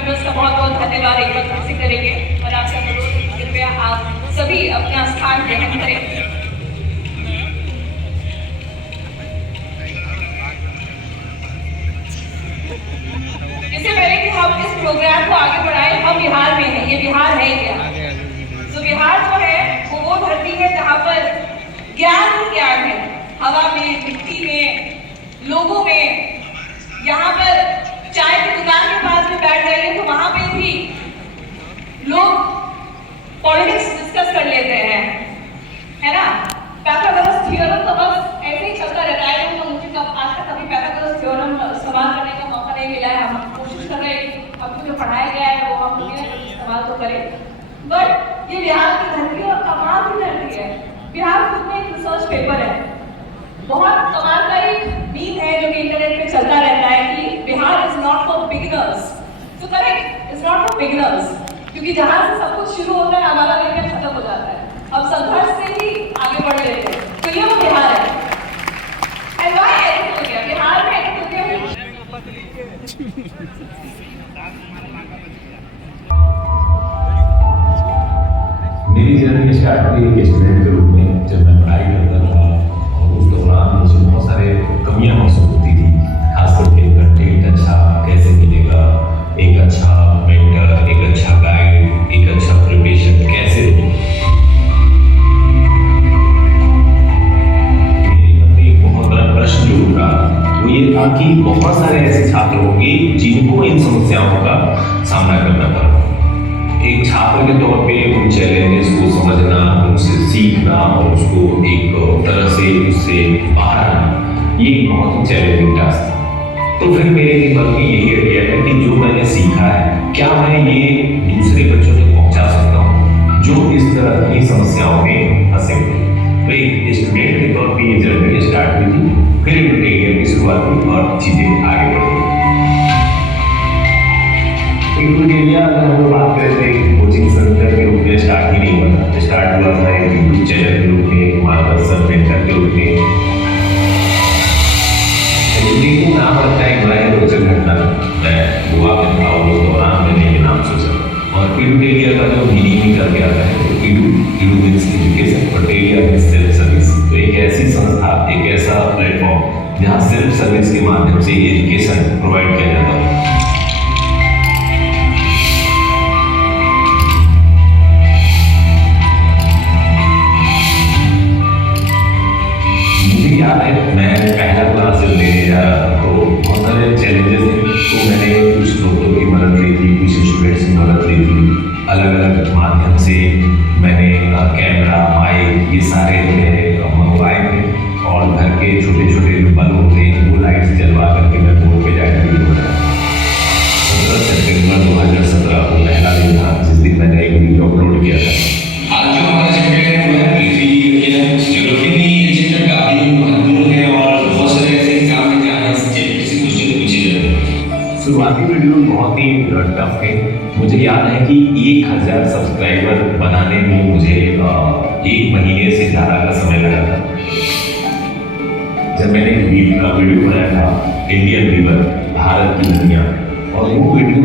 Members का बहुत बहुत धन्यवाद एक बार फिर से करेंगे और आपसे अनुरोध है कि कृपया आप सभी अपना स्थान ग्रहण करें। इससे पहले कि हम इस प्रोग्राम को आगे बढ़ाएं, हम बिहार में हैं। ये बिहार है क्या? तो बिहार जो है वो धरती है जहाँ पर ज्ञान ही ज्ञान है, हवा में, मिट्टी में, लोगों में। यहाँ पर चाय की दुकान के पास में बैठ जाइए तो वहां पे भी लोग पॉलिटिक्स डिस्कस कर लेते हैं, है ना। पाइथागोरस थ्योरम तो बस ऐसे ही चलता रहता है, तो मुझे आज तक कभी पाइथागोरस थ्योरम इस्तेमाल करने का मौका नहीं मिला है। हम कोशिश कर रहे हैं कि हमको जो पढ़ाया गया है वो हम इस्तेमाल तो करें, बट ये बिहार की धरती और कमाल की धरती है। बिहार खुद में एक रिसर्च पेपर है, बहुत कमाल का एक मीम है जो कि इंटरनेट पे चलता रहता है कि Bihar is not for beginners. तो correct, is not for beginners, क्योंकि जहां से सब कुछ शुरू होता है हमारा लेकर खत्म हो जाता है। अब संघर्ष से ही आगे बढ़ लेते हैं, तो ये वो बिहार है। एंड व्हाई ऐसा हो गया बिहार में? ऐसा हो गया मेरी जर्नी स्टार्ट हुई एक स्टूडेंट के रूप में जब मैं पढ़ाई करता था, और उस दौरान मुझे बहुत सारे कमियां महसूस होती थी, खासकर के कंटेंट अच्छा कैसे मिलेगा, एक अच्छा मेंटर, एक अच्छा गाइड, एक अच्छा प्रिपरेशन कैसे हो। मेरे मन में एक बहुत बड़ा प्रश्न जो उठा वो ये था कि बहुत सारे ऐसे छात्र होंगे जिनको इन समस्याओं का सामना करना पड़ा। एक छात्र के तौर पे उन चैलेंजेस को समझना, उनसे सीखना और उसको एक तरह से उससे बाहर आना, ये बहुत ही चैलेंजिंग टास्क था। तो फिर मेरे दिमाग में यही आइडिया है कि जो मैंने सीखा है क्या मैं ये दूसरे बच्चों तक पहुंचा सकता हूँ जो इस तरह की समस्याओं में फंसे हुए। तो एक स्टूडेंट के तौर पर ये जर्नी स्टार्ट हुई थी, फिर इंटीग्रेशन की शुरुआत हुई और चीजें आगे बढ़ी। अगर हम लोग बात करें तो एक कोचिंग सेंटर के रूप में स्टार्ट ही नहीं हुआ था। स्टार्ट हुआ था एक यूट्यूब चैनल के रूप में, मार्गदर्शन मेंटर के रूप में। एक्चुअली नाम रखता है एक बड़ा ही रोचक घटना। मैं गोवा में था और उस दौरान मैंने ये नाम सोचा, और एडुटेरिया का जो मीनिंग निकल के आता है तो एडु मीन्स एजुकेशन और टेरिया मीन्स सेल्फ सर्विस। तो एक ऐसी संस्था, एक ऐसा प्लेटफॉर्म जहाँ सेल्फ सर्विस के माध्यम से एजुकेशन प्रोवाइड किया जाता है। याद है मैं पहला क्लास जब लेने जा रहा था तो बहुत सारे चैलेंजेस थे। तो मैंने कुछ दोस्तों की मदद ली थी, कुछ स्टूडेंट्स की मदद ली थी। अलग अलग माध्यम से मैंने कैमरा, माइक, ये सारे जो है मंगवाए थे, और घर के छोटे छोटे बल्ब होते हैं वो लाइट्स जलवा करके मैं बोर्ड पे जाकर वीडियो बनाया। 17 सितंबर 2017 को पहला दिन था जिस दिन मैंने एक वीडियो अपलोड किया था। आज जो हमारा चैप्टर है वो है ज्योग्राफी में। ये चैप्टर काफी महत्वपूर्ण है और बहुत सारे ऐसे एग्जाम में जहाँ इस चैप्टर से क्वेश्चन पूछे जाते हैं। शुरुआती वीडियो बहुत ही टफ थे। मुझे याद है कि 1000 सब्सक्राइबर बनाने में मुझे 1 महीने से ज़्यादा का समय लगा था। जब मैंने वीडियो बनाया था इंडियन रिवर, भारत की दुनिया, और वो वीडियो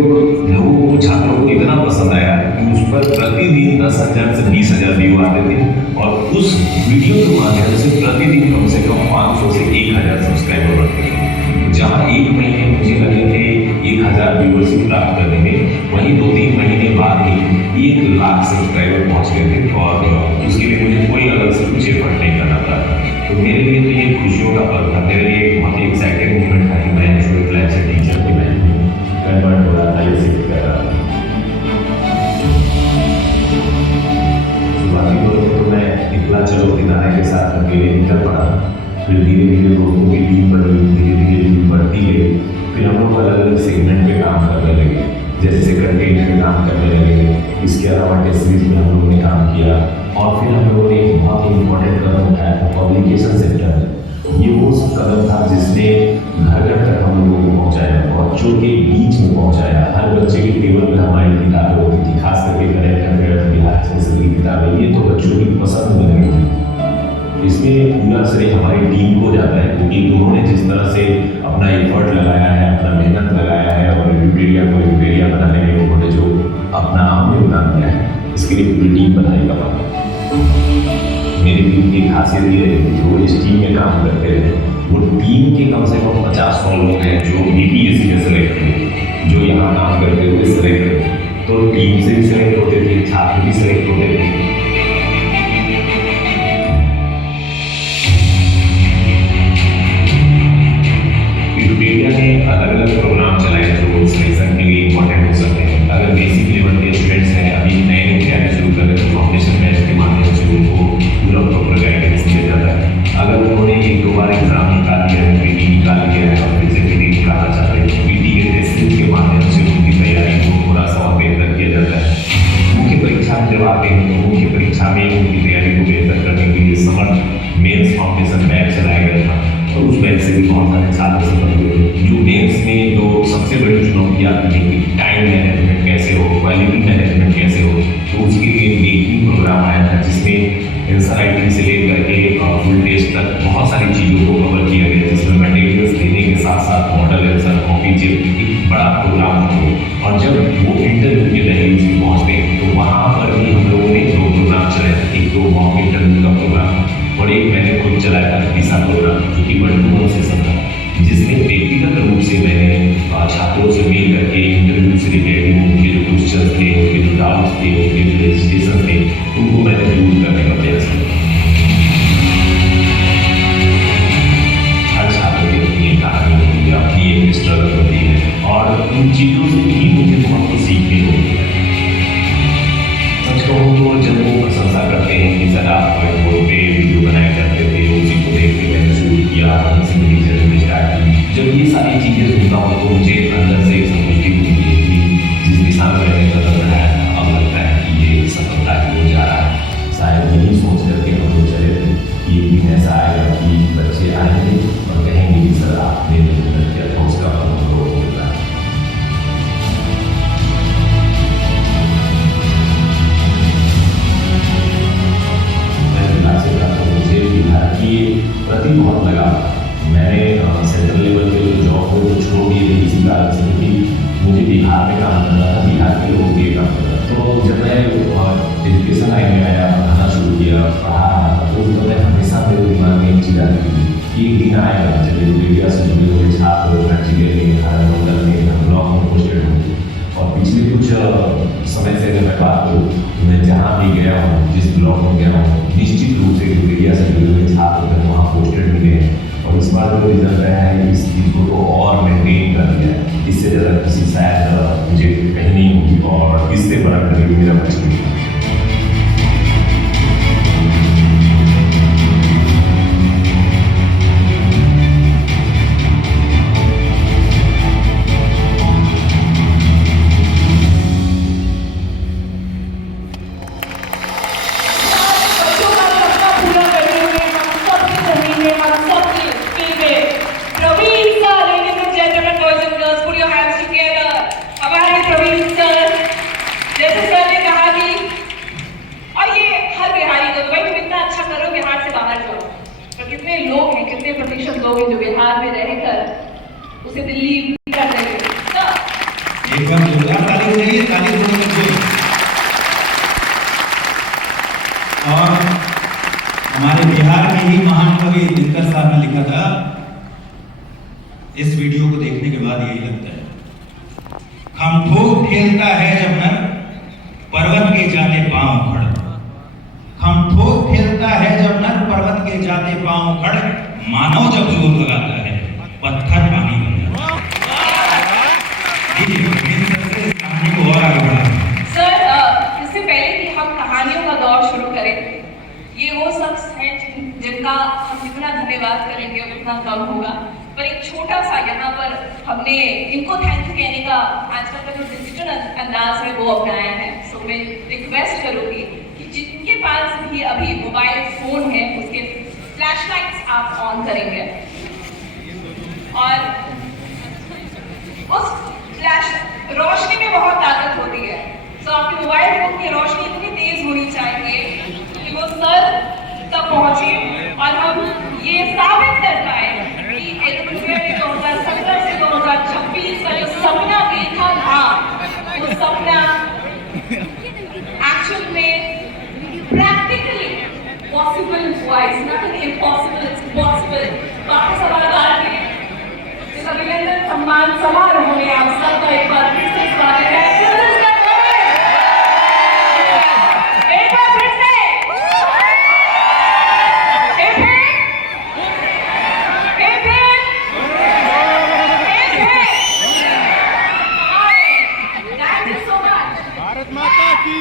लोगों को, छात्रों को इतना पसंद आया कि उस पर प्रतिदिन 10,000 से 20,000 व्यू आते थे, और उस वीडियो के माध्यम से प्रतिदिन कम से कम 500 से 1000 सब्सक्राइबर बढ़ते थे। जहाँ 1 महीने मुझे लगे थे 1000 व्यूअरशिप प्राप्त करने में, वहीं 2-3 महीने बाद ही 1 लाख सब्सक्राइबर पहुँच गए थे, और उसके लिए मुझे कोई अलग से कुछ एफर्ट नहीं करना पड़ा। तो मेरे लिए तो ये खुशियों का पल था। मेरे लिए एक बहुत ही एक्साइटेड मोमेंट था कि मैं जो क्लास से टीचर की मैं कन्वर्ट हो रहा था, ये सीख कर रहा था। शुरुआती दौर में तो मैं इतना चलो किनारे के साथ अकेले निकल पड़ा। फिर धीरे धीरे दोस्तों की टीम बढ़ी, धीरे धीरे टीम बढ़ती गई। फिर हम लोग अलग अलग सेगमेंट पे काम करने लगे, जैसे कंटेंट पे काम करने लगे। इसके अलावा टेस्ट सीरीज में हम लोगों ने काम किया, और फिर हम लोगों ने एक बहुत ही इंपॉर्टेंट कदम उठाया था पब्लिकेशन सेक्टर। ये वो कदम था जिसने घर घर तक हम लोगों को पहुँचाया, बच्चों के बीच में पहुँचाया। हर बच्चे के टेबल पर हमारी किताबें होती थी, खास करके करंट अफेयर्स, बिहार सेंसस की किताबें। ये तो बच्चों की पसंद बन गई थी। इसमें पूरा श्रेय हमारी टीम को जाता है, क्योंकि उन्होंने जिस तरह से अपना एफर्ट लगाया है, अपना मेहनत लगाया है, और एडुटेरिया को एडुटेरिया बनाने में प्रोग्राम किया है, इसके लिए पूरी टीम बधाई का पात्र है। मेरी टीम की खासियत ये है कि जो इस टीम में काम करते हैं वो टीम के कम से कम 50-100 लोग हैं जो बीपीएससी में सेलेक्ट हुए, जो यहाँ काम करते हुए सेलेक्ट हुए। तो टीम से भी सेलेक्ट होते थे, छात्र भी सेलेक्ट होते थे। विकिपीडिया ने अलग अलग प्रोग्राम चलाए जो सिलेक्शन के लिए इम्पोर्टेंट हो सकते हैं। अगर बेसिक लेवल के स्टूडेंट्स हैं, अभी नए नए तैयारी शुरू कर रहे हैं, तो फाउंडेशन बैच के माध्यम से उनको पूरा प्रॉपर गाइडेंस दिया जाता है। अगर उन्होंने 1-2 बार एग्जाम निकाल लिया है, पीटी निकाल लिया है और फिर से पीटी निकालना चाहते हैं, पीटी के टेस्ट के माध्यम से उनकी तैयारी को थोड़ा सा और बेहतर किया जाता है। मुख्य परीक्षा में जब आते हैं तो मुख्य परीक्षा में उनकी तैयारी को बेहतर करने के लिए समर्थ मेंस फाउंडेशन बैच चलाया गया था और उस बैच से भी बहुत सारे छात्र सफल हुए। जो मेंस में जो सबसे बड़ी चुनौती आती है कि टाइम मैनेजमेंट कैसे हो, क्वालिटी मैनेजमेंट कैसे हो, तो उसके लिए मेकिंग प्रोग्राम आया था जिसमें एनसीईआरटी से लेकर के फुल टेस्ट तक बहुत सारी चीज़ों को कवर किया गया, जिसमें मटेरियल्स देने के साथ साथ मॉडल आंसर कॉपी एक बड़ा प्रोग्राम हो। और जब वो इंटरव्यू के दहलीज में पहुँचते हैं तो वहाँ पर भी हम लोगों ने 2 प्रोग्राम चलाए थे, एक तो मॉक इंटरव्यू का प्रोग्राम और एक मैंने खुद चलाया था तीसरा प्रोग्राम जो कि 1-to-1 सेशन था, जिसमें व्यक्तिगत रूप से मैंने छात्रों से मिल करके इंटरव्यू से रिलेटेड उनके जो क्वेश्चन थे, उनके जो डाउट्स थे, उनके जो रजिस्ट्रेशन थे, उनको मैंने दूर करने का प्रयास किया। हर छात्र की अपनी एक कहानी होती है, अपनी एक स्ट्रगल होती है और उन चीज़ों से भी मुझे बहुत कुछ सीखने को मिलता है। सच कहूँ तो जब वो प्रशंसा करते हैं कि सर आप व्हाइट पे वीडियो बनाए करते थे, उसी को देख के मैंने शुरू किया, वहीं से मेरी जर्नी स्टार्ट की। जब ये सारी चीज़ें सुनता हूँ तो मुझे अंदर से एक संतुष्टि मिलती है कि जिस दिशा में मैंने कदम बढ़ाया था, अब लगता है कि ये सफलता की ओर जा रहा है। शायद यही सोच करके हम लोग चले थे कि एक दिन ऐसा आएगा कि बच्चे आएंगे और कहेंगे कि सर आपने मेहनत किया था, उसका फल हमको मिल रहा है। मैं बिहार से था तो मुझे बिहार की प्रति बहुत लगा। मैंने सेंट्रल लेवल पे जो जॉब को छोड़ दिए थे इसी कारण से कि मुझे बिहार में काम करना था, बिहार के लोगों के काम करना। तो जब मैं एजुकेशन लाइन में आया, पढ़ाना शुरू किया, पढ़ा तो मैं हमेशा मेरे दिमाग में एक चीज़ आती थी कि एक दिन आएगा जब मीडिया से जुड़े हुए छात्र प्रैक्टिकल में, हर मंडल में, ब्लॉक में पोस्टेड होंगे। और पिछले कुछ समय से अगर मैं बात करूँ तो मैं जहाँ भी गया हूँ, जिस ब्लॉक में गया हूँ, निश्चित रूप से मीडिया से जुड़े हुए छात्र वहाँ पोस्टेड मिले हैं। और इस बार जो रिजल्ट आया है इस चीज़ को तो और मेंटेन कर दिया है, इससे ज़्यादा किसी शायद मुझे कहीं नहीं होगी और इससे बड़ा करीब मेरा कुछ नहीं है। कितने लोग हैं, कितने प्रतिशत लोग हैं जो बिहार में रहकर उसे दिल्ली कर रहे हैं। एक बार जोरदार ताली हो जाइए, ताली हो जाइए। और हमारे बिहार में ही महान कवि दिनकर साहब ने लिखा था, इस वीडियो को देखने के बाद यही लगता है, खम ठोक ठेलता है जब नर पर्वत के जाते पांव खड़, खम ठोक ठेलता है जब नर पर्वत के जाते पांव खड़, मानव जब जोर लगाता है पत्थर पानी बन जाता है। कहानी को और आगे बढ़ा सर, इससे पहले कि हम कहानियों का दौर शुरू करें, ये वो शख्स हैं जिनका हम जितना धन्यवाद करेंगे उतना कम होगा। पर एक छोटा सा यहाँ पर हमने इनको थैंक यू कहने का आजकल का जो डिजिटल अंदाज है वो अपनाया है। सो मैं रिक्वेस्ट करूँगी कि जिनके पास भी अभी मोबाइल फोन है उसके फ्लैशलाइट्स आप ऑन करेंगे और उस फ्लैश रोशनी में बहुत ताकत होती है। सो आपके मोबाइल फोन की रोशनी इतनी तेज होनी चाहिए कि वो सर तक पहुंचे और हम ये साबित कर पाए कि 2017 से 2026 का जो सपना देखा था वो सपना अभिनंदन सम्मान समारोह में आप सबका एक बार फिर से स्वागत है। एक बार फिर से thank you so much. Bharat माता की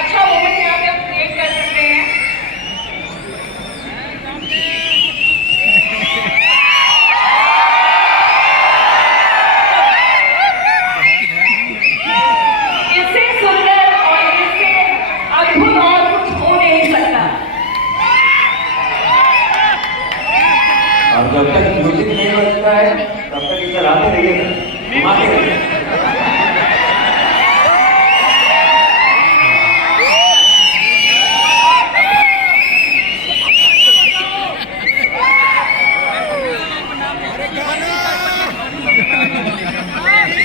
अच्छा मोमेंट यहाँ पे आप क्रिएट कर सकते हैं। इससे सुंदर और इससे अद्भुत और कुछ हो नहीं सकता। और जब तक म्यूजिक नहीं बजता है तब तक इधर आते रहिएगा, घुमाते रहिएगा।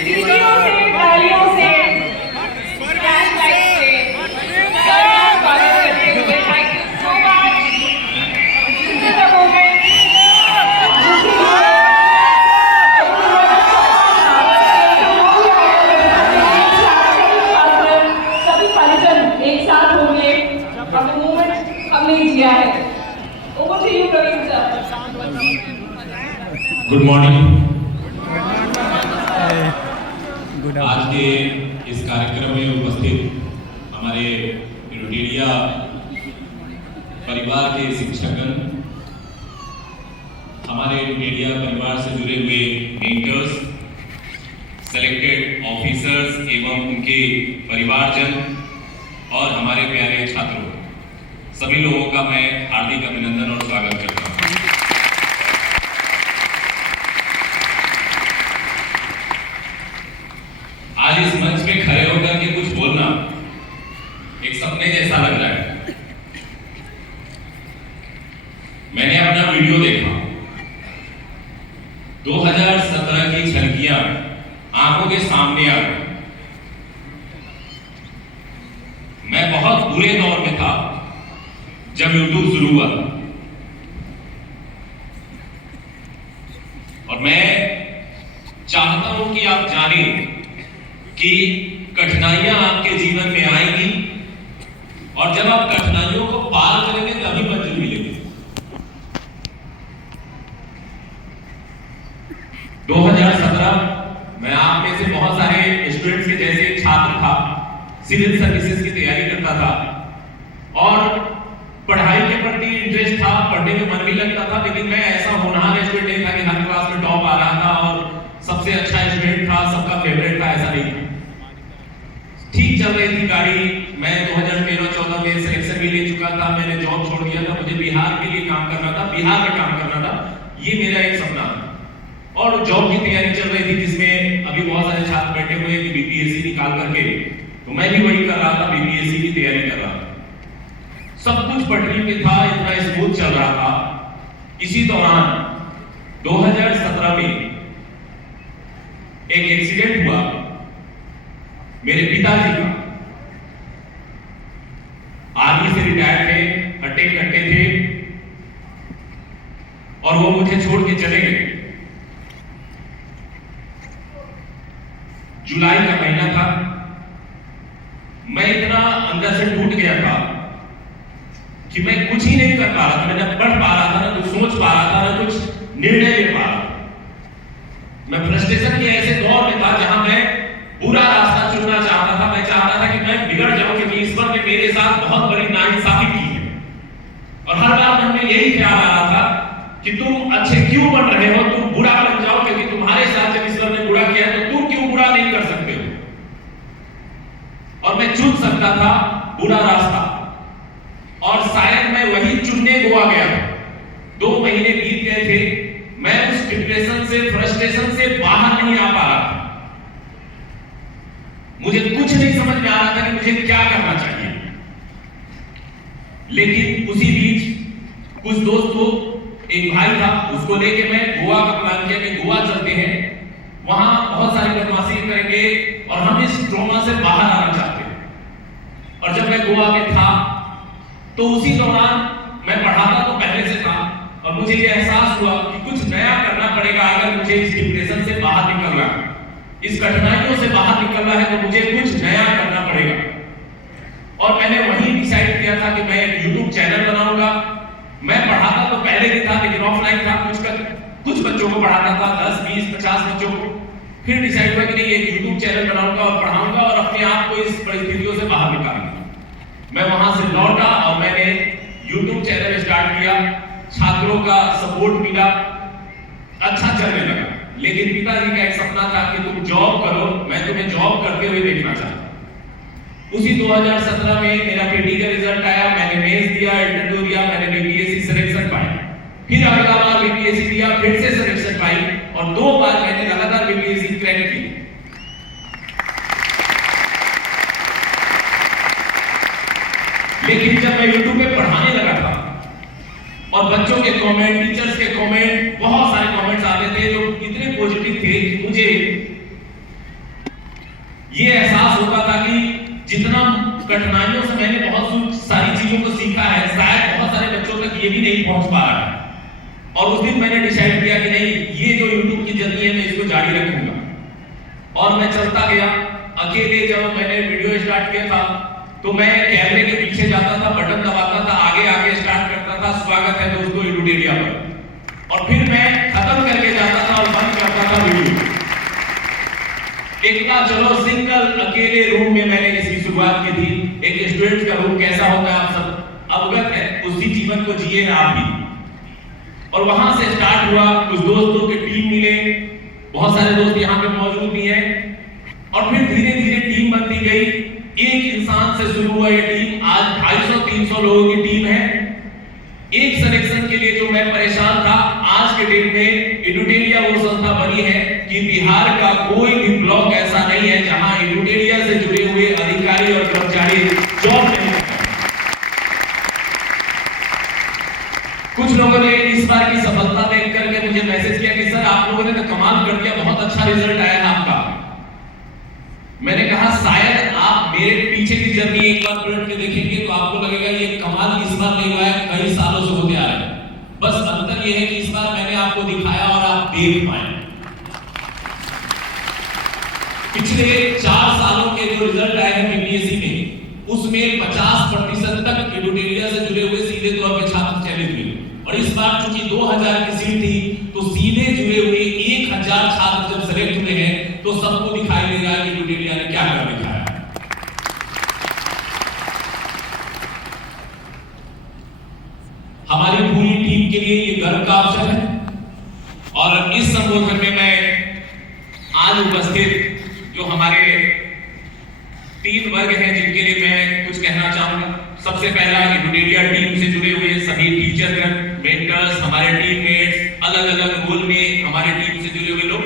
दीदियों से, तालियों से, स्टैंड लाइट से सबका स्वागत करते हुए thank you so much. This is the moment सभी परिजन एक साथ होंगे। अब मोमेंट हमने जिया है। Over to you Praveen sir. Good morning. आज के इस कार्यक्रम में उपस्थित हमारे रुटेरिया परिवार के शिक्षकगण, हमारे रुटेरिया परिवार से जुड़े हुए मेंटर्स, सेलेक्टेड ऑफिसर्स एवं उनके परिवारजन और हमारे प्यारे छात्रों, सभी लोगों का मैं हार्दिक अभिनंदन और स्वागत करता हूँ। आज इस मंच पे खड़े होकर के कुछ बोलना एक सपने जैसा लग रहा है। मैंने अपना वीडियो देखा, 2017 की झलकियां आंखों के सामने आ गई। मैं बहुत बुरे दौर में था जब यूट्यूब शुरू हुआ और मैं चाहता हूं कि आप जानें कि कठिनाइयां आपके जीवन में आएंगी और जब आप कठिनाइयों को पार करेंगे तभी मंजिल मिलेगी। 2017 मैं आप में से बहुत सारे स्टूडेंट्स के जैसे एक छात्र था, सिविल सर्विसेज की तैयारी करता था और पढ़ाई के प्रति इंटरेस्ट था, पढ़ने में मन भी लगता था, लेकिन मैं ऐसा होनहार स्टूडेंट नहीं था कि हर क्लास में टॉप आ रहा था और सबसे अच्छा स्टूडेंट था, सबका फेवरेट था, ऐसा नहीं था। ठीक चल रही थी गाड़ी। मैं 2013-14 में सिलेक्शन भी ले चुका था, मैंने जॉब छोड़ दिया था, मुझे बिहार के लिए काम करना था, बिहार में काम करना था, ये मेरा एक सपना था। और जॉब की तैयारी चल रही थी जिसमें अभी बहुत सारे छात्र बैठे हुए हैं कि बीपीएससी निकाल करके, तो मैं भी वही कर रहा था, बीपीएससी की तैयारी कर रहा था। सब कुछ पटरी पे था, इतना स्मूथ चल रहा था। इसी दौरान 2017 में एक एक्सीडेंट हुआ मेरे पिताजी का। आर्मी से रिटायर थे, हट्टे कट्टे थे और वो मुझे छोड़ के चले गए। जुलाई का महीना था, मैं इतना अंदर से टूट गया था कि मैं कुछ ही नहीं कर पा रहा था, मैं न पढ़ पा रहा था, ना कुछ सोच पा रहा था, ना कुछ निर्णय ले पा रहा था। मैं फ्रस्ट्रेशन के ऐसे दौर में था जहां मैं बुरा रास्ता चुनना चाहता था। मैं चाहता था कि मैं बिगड़ जाऊं क्योंकि ईश्वर ने मेरे साथ बहुत बड़ी नाइंसाफी की है और हर बार मन में यही ख्याल आ रहा था कि तुम अच्छे क्यों बन रहे हो, तुम बुरा बन जाओ क्योंकि तुम्हारे साथ जब ईश्वर ने बुरा किया तो तुम क्यों बुरा नहीं कर सकते हो। और मैं चुन सकता था बुरा रास्ता और शायद मैं वही चुनने को आ गया। 2 महीने बीत गए थे, मैं उस डिप्रेशन से, फ्रस्ट्रेशन से बाहर नहीं आ पा रहा था। मुझे कुछ नहीं समझ में आ रहा था कि मुझे क्या करना चाहिए। लेकिन उसी बीच कुछ दोस्तों एक भाई था, उसको लेके मैं गोवा का प्लान किया कि गोवा चलते हैं, वहां बहुत सारी बदमाशी करेंगे और हम इस ट्रॉमा से बाहर आना चाहते हैं। और जब मैं गोवा में था तो उसी दौरान मैं पढ़ाता तो पहले से था और मुझे ये एहसास हुआ कि कुछ नया करना पड़ेगा अगर मुझे इस डिप्रेशन से बाहर निकलना है, इस कठिनाइयों से बाहर निकलना है तो मुझे कुछ नया करना पड़ेगा। और मैंने वही डिसाइड किया था कि मैं एक YouTube चैनल बनाऊंगा। मैं पढ़ाता तो पहले भी था लेकिन ऑफलाइन था, कुछ बच्चों को पढ़ाता था, 10, 20, 50 बच्चों को। फिर डिसाइड हुआ कि नहीं, एक YouTube चैनल बनाऊंगा और पढ़ाऊंगा और अपने आप को इस परिस्थितियों से बाहर निकालूंगा। मैं वहां से लौटा और मैंने YouTube चैनल स्टार्ट किया, छात्रों का सपोर्ट मिला, अच्छा चलने लगा। लेकिन पिताजी का एक सपना था कि तुम जॉब करो, मैं तुम्हें जॉब करते हुए देखना चाहता। उसी 2017 में मेरा पीटी का रिजल्ट आया, मैंने मेंस दिया, इंटरव्यू दिया, मैंने बीपीएससी सिलेक्शन पाई। फिर अगला बार बीपीएससी दिया, फिर से सिलेक्शन पाई और 2 बार मैंने लगातार बीपीएससी क्रैक की। लेकिन जब मैं YouTube पे पढ़ाने लगा था और बच्चों के कमेंट, टीचर्स के कमेंट, बहुत सारे कमेंट्स आते थे जो इतने पॉजिटिव थे कि मुझे ये एहसास होता था कि जितना कठिनाइयों से मैंने बहुत सारी चीजों को सीखा है, शायद बहुत सारे बच्चों तक ये भी नहीं पहुंच पा रहा है। और उस दिन मैंने डिसाइड किया कि नहीं, ये जो YouTube की जर्नी है मैं इसको जारी रखूंगा। और मैं चलता गया अकेले। जब मैंने वीडियो स्टार्ट किया था तो मैं कैमरे के पीछे जाता था, बटन दबाता था, आगे स्टार्ट करता था, स्वागत है दोस्तों एडुटेरिया पर, और फिर मैं खत्म करके जाता था और बंद करता था वीडियो। एक बार चलो सिंगल अकेले रूम में मैंने इसकी शुरुआत की थी। एक स्टूडेंट का रूम कैसा होता है आप सब अवगत है, उसी जीवन को जिए हैं आप भी। और वहां से स्टार्ट हुआ, कुछ दोस्तों के टीम मिले, बहुत सारे दोस्त यहाँ पे मौजूद भी हैं, और फिर धीरे धीरे टीम बनती गई। एक इंसान से शुरू हुआ ये टीम, आज 250-300 लोगों की टीम है। एक सिलेक्शन के लिए जो मैं परेशान था, आज के डेट में एडुटेरिया वो संस्था बनी है कि बिहार का कोई भी ब्लॉक ऐसा नहीं है जहां एडुटेरिया से जुड़े हुए अधिकारी और कर्मचारी जॉब नहीं करते। कुछ लोगों ने इस बार की सफलता देख करके मुझे मैसेज किया कि सर आप लोगों ने तो कमाल कर दिया, बहुत अच्छा रिजल्ट आया है आपका। मैंने कहा शायद आप मेरे पीछे की जर्नी एक बार पलट के देखेंगे तो आपको लगेगा ये कमाल इस बार नहीं हुआ है, कई सालों से होते आ रहा है। बस अंतर ये है कि इस बार मैंने आपको दिखाया और आप देख पाए। पिछले 4 सालों के जो रिजल्ट आए हैं बीपीएससी में, उसमें 50% तक एडुटेरिया से जुड़े हुए सीधे तौर पे छात्र चयनित हुए। और इस बार चूंकि 2000 की सीट थी तो सीधे जुड़े हुए 1000 छात्र जब सेलेक्ट हुए हैं तो सबको दिखाई दे रहा है कि एडुटेरिया ने क्या कर दिखाया। हमारी पूरी टीम के लिए ये गर्व का अवसर है। और इस संबोधन में मैं आज उपस्थित जो हमारे 3 वर्ग हैं जिनके लिए मैं कुछ कहना चाहूंगा। सबसे पहला एडुटेरिया टीम से जुड़े हुए सभी टीचरगण, मेंटर्स, हमारे टीममेट्स, अलग अलग रोल में हमारे टीम से जुड़े हुए लोग,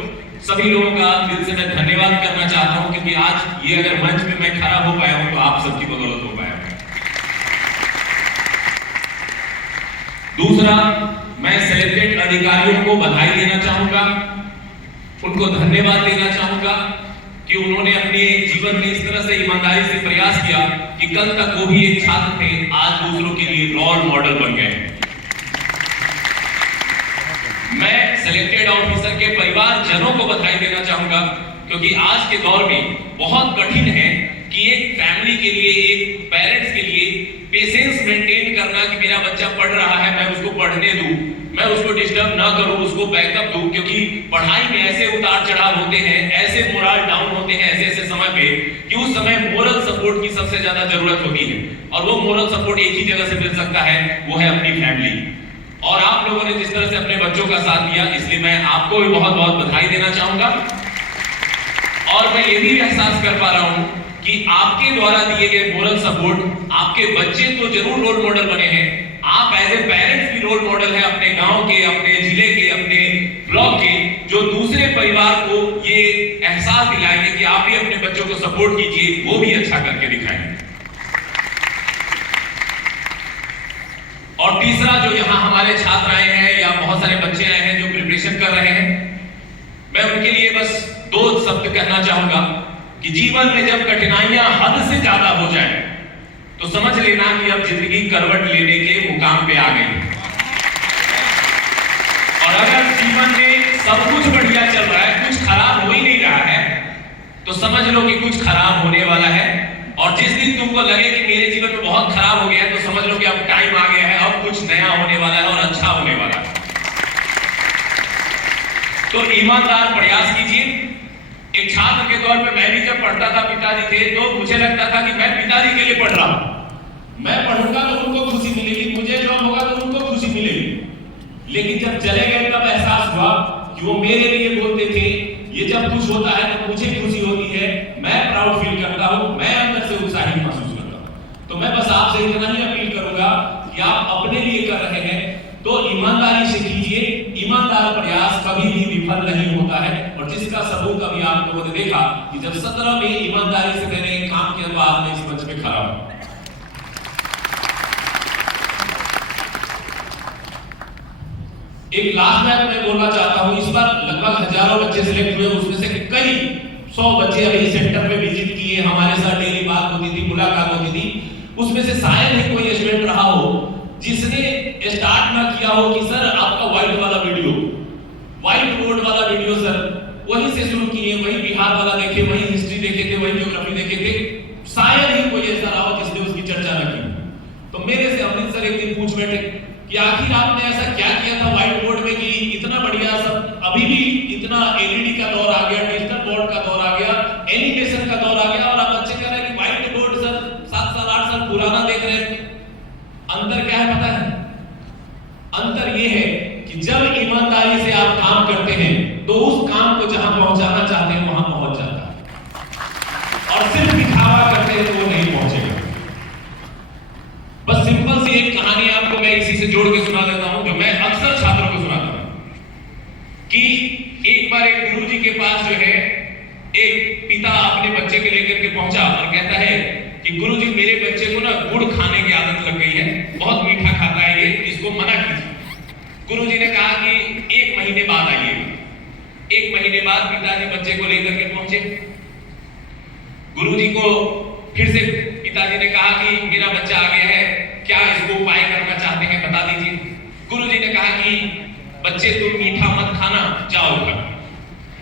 सभी लोगों का दिल से मैं धन्यवाद करना चाहता हूं क्योंकि आज ये अगर मंच में मैं खड़ा हो पाया हूं तो आप सबकी बदौलत हो पाया हूं। दूसरा, मैं सिलेक्टेड अधिकारियों को बधाई देना चाहूंगा, उनको धन्यवाद देना चाहूंगा कि उन्होंने अपने जीवन में इस तरह से ईमानदारी से प्रयास किया कि कल तक वो भी एक छात्र थे, आज दूसरों के लिए रोल मॉडल बन गए। मैं सिलेक्टेड ऑफिसर के परिवार जनों को बधाई देना चाहूंगा क्योंकि आज के दौर में बहुत कठिन है कि एक फैमिली के लिए, एक पेरेंट्स के लिए पेशेंस मेंटेन करना कि मेरा बच्चा पढ़ रहा है, मैं उसको पढ़ने दूं, मैं उसको डिस्टर्ब ना करूं, उसको बैकअप दूं, क्योंकि पढ़ाई में ऐसे उतार चढ़ाव होते हैं, ऐसे मोरल डाउन होते हैं ऐसे समय पे कि उस समय मोरल सपोर्ट की सबसे ज्यादा जरूरत होती है। और वो मोरल सपोर्ट एक ही जगह से मिल सकता है, वो है अपनी फैमिली। और आप लोगों ने जिस तरह से अपने बच्चों का साथ दिया, इसलिए मैं आपको भी बहुत बहुत बधाई देना चाहूंगा। और मैं ये भी एहसास कर पा रहा हूं कि आपके द्वारा दिए गए मोरल सपोर्ट, आपके बच्चे तो जरूर रोल मॉडल बने हैं, आप एज ए पेरेंट्स भी रोल मॉडल हैं अपने गांव के, अपने जिले के, अपने ब्लॉक के, जो दूसरे परिवार को ये एहसास दिलाएंगे कि आप भी अपने बच्चों को सपोर्ट कीजिए, वो भी अच्छा करके दिखाएंगे। और तीसरा तीसरा जो यहाँ हमारे छात्र आए हैं या बहुत सारे बच्चे आए हैं जो प्रिपरेशन कर रहे हैं, मैं उनके लिए बस 2 शब्द कहना चाहूंगा कि जीवन में जब कठिनाइयां हद से ज्यादा हो जाए तो समझ लेना कि अब जिंदगी करवट लेने के मुकाम पे आ गई। और अगर जीवन में सब कुछ बढ़िया चल रहा है, कुछ खराब हो ही नहीं रहा है, तो समझ लो कि कुछ खराब होने वाला है। और जिस दिन तुमको लगे कि मेरे जीवन में बहुत खराब हो गया है, तो समझ लो कि अब टाइम आ गया है, अब कुछ नया होने वाला है और अच्छा होने वाला है। तो ईमानदार प्रयास कीजिए। एक छात्र के तौर पे मैं भी जब पढ़ता था, पिताजी थे, तो मुझे लगता था कि मैं पिताजी के लिए पढ़ रहा हूं, मैं पढ़ूंगा तो उनको खुशी मिलेगी, मुझे जॉब होगा तो उनको खुशी मिलेगी। लेकिन जब चले गए तब एहसास हुआ कि वो मेरे लिए बोलते थे। ये जब कुछ होता है तो मुझे खुशी होती है, मैं प्राउड फील करता हूं, मैं अंदर से उत्साहित महसूस करता हूं। तो मैं बस आपसे इतना ही अपील करूंगा कि आप अपने लिए कर रहे हैं तो ईमानदारी से कीजिए। ईमानदार प्रयास कभी भी विफल नहीं होता है। और जिसका सबूत अभी आप लोगों ने देखा कि जब 17 में ईमानदारी से मैंने काम किया तो आज मैं इस मंच पे खड़ा हूं। एक लास्ट बात मैं बोलना चाहता हूं, इस बार लगभग हजारों बच्चे सिलेक्ट हुए, उसमें से कई 100 बच्चे अभी सेंटर पे विजिट किए, हमारे साथ डेली बात होती थी, मुलाकात होती थी। उसमें से शायद ही कोई स्टूडेंट रहा हो जिसने स्टार्ट ना किया हो कि सर आपका व्हाइट वाला वीडियो, व्हाइट बोर्ड वाला वीडियो सर, वहीं से शुरू किए, वही बिहार वाला देखे, वही हिस्ट्री देखे थे, वही ज्योग्राफी देखे थे। शायद ही कोई ऐसा रहा हो जिसने उसकी चर्चा न की। तो मेरे से अमृत सर एक दिन पूछ बैठे कि आखिर आपने ऐसा क्या किया था व्हाइट बोर्ड में कि इतना बढ़िया सब, अभी भी इतना एलईडी का दौर आ गया, डिजिटल बोर्ड का दौर आ गया, एनिमेशन का दौर आ गया, और आप बच्चे कह रहे हैं कि व्हाइट बोर्ड सर 7 साल 8 साल पुराना देख रहे हैं। अंतर क्या है पता है? अंतर ये है कि जब ईमानदारी से आप काम करते हैं तो उस काम को जहां पहुंचाना चाहते हैं वहां पहुंच जाता है, और सिर्फ दिखावा करते हैं तो वो नहीं पहुंचेगा। बस सिंपल सी एक कहानी आपको मैं इसी से जोड़ के सुना देता हूं, जो मैं अक्सर छात्रों को सुनाता हूं कि एक बार एक गुरुजी के पास जो है एक पिता अपने बच्चे के लेकर के पहुंचा और कहता है कि गुरुजी मेरे बच्चे को ना गुड़ खाने की आदत लग गई है, बहुत मीठा खाता है ये, इसको मना कीजिए। गुरुजी ने कहा कि 1 महीने बाद आइएगा। 1 महीने बाद पिताजी बच्चे को लेकर के पहुंचे। गुरुजी को फिर से पिताजी ने कहा कि मेरा बच्चा आ गया है, क्या इसको उपाय करना चाहते हैं बता दीजिए। गुरुजी ने कहा कि बच्चे तुम मीठा मत खाना, जाओ घर।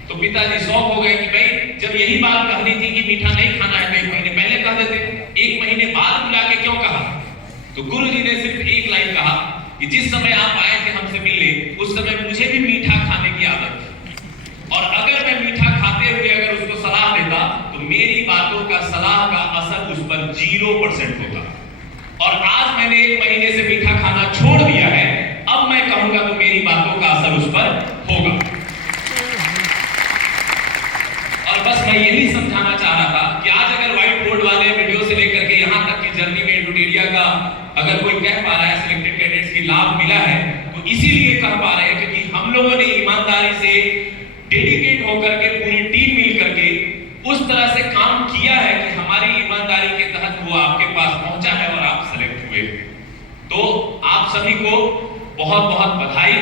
तो पिताजी शौक हो गए कि भाई जब यही बात कहनी थी कि मीठा नहीं खाना है तो 1 महीने पहले कह देते, 1 महीने बाद बुला के क्यों कहा? तो गुरुजी ने सिर्फ एक लाइन कहा कि जिस समय आप आए थे हमसे मिलने, उस समय मुझे भी मीठा खाने की आदत थी, और अगर मैं मीठा खाते हुए अगर उसको सलाह देता तो मेरी बातों का सलाह का असर उस पर 0% होता। और आज मैंने 1 महीने से मीठा खाना छोड़ दिया है, अब मैं कहूंगा तो मेरी बातों का असर उस पर होगा। और बस मैं यही समझाना चाह रहा था कि आज अगर व्हाइट बोर्ड वाले वीडियो से लेकर के यहाँ तक की जर्नी में एडुटेरिया का अगर कोई कह पा रहा है सिलेक्टेड कैडेट्स की लाभ मिला है, तो इसीलिए कह पा रहे हैं क्योंकि हम लोगों ने ईमानदारी से डेडिकेट होकर के पूरी टीम मिल करके उस तरह से काम किया है कि हमारी ईमानदारी के तहत वो आपके पास पहुंचा है और आप सेलेक्ट हुए। तो आप सभी को बहुत बहुत बधाई।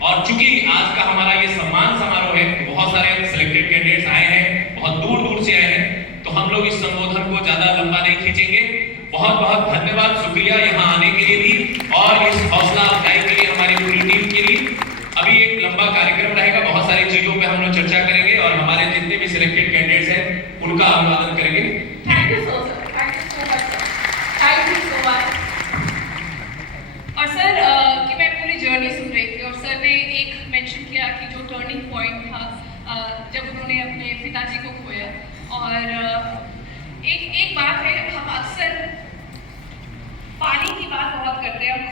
और चूंकि आज का हमारा ये सम्मान समारोह है, बहुत सारे सिलेक्टेड कैंडिडेट्स आए हैं, बहुत दूर दूर से आए हैं, तो हम लोग इस संबोधन को ज्यादा लंबा नहीं खींचेंगे। बहुत बहुत धन्यवाद, शुक्रिया यहाँ आने के लिए भी और इस हौसला अफजाई के लिए हमारी पूरी टीम के लिए। अभी एक लंबा कार्यक्रम रहेगा, बहुत सारी चीजों पे हम लोग चर्चा करेंगे और हमारे जितने भी सिलेक्टेड कैंडिडेट्स हैं उनका अभिवादन करेंगे। Thank you so sir, thank you so much sir, thank you so much. और सर कि मैं पूरी जर्नी सुन रही थी और सर ने एक मेंशन किया कि जो टर्निंग पॉइंट था जब उन्होंने अपने पिताजी को खोया। और एक बात है, हम अक्सर पानी की बात बहुत करते हैं।